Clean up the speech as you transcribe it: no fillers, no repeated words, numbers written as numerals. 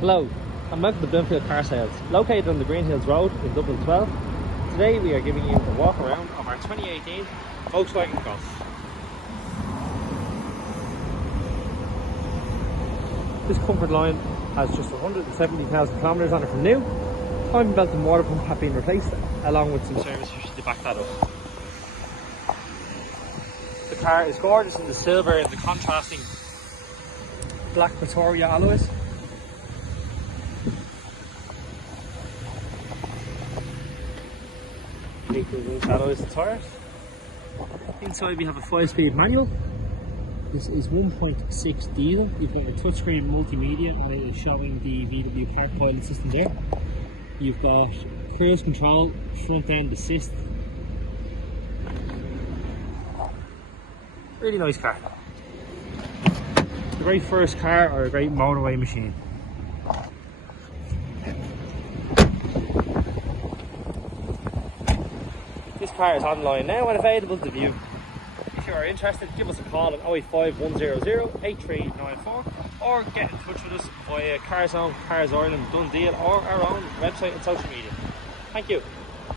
Hello, and welcome to Bloomfield Car Sales, located on the Greenhills Road in Dublin 12. Today we are giving you a walk around of our 2018 Volkswagen Golf. This comfort line has just 170,000 kilometres on it from new. Timing belt and water pump have been replaced, along with some service history to back that up. The car is gorgeous in the silver and the contrasting black Pretoria alloys. Alloys and tyres. Inside we have a 5-speed manual. This is 1.6 diesel. You've got a touchscreen multimedia and it is showing the VW Park Pilot system there. You've got cruise control, front end assist. Really nice car. A great first car or a great motorway machine. This car is online now and available to view. If you are interested, give us a call on 085 100 8394 or get in touch with us via Cars Home, Cars Ireland, Dundee or our own website and social media. Thank you.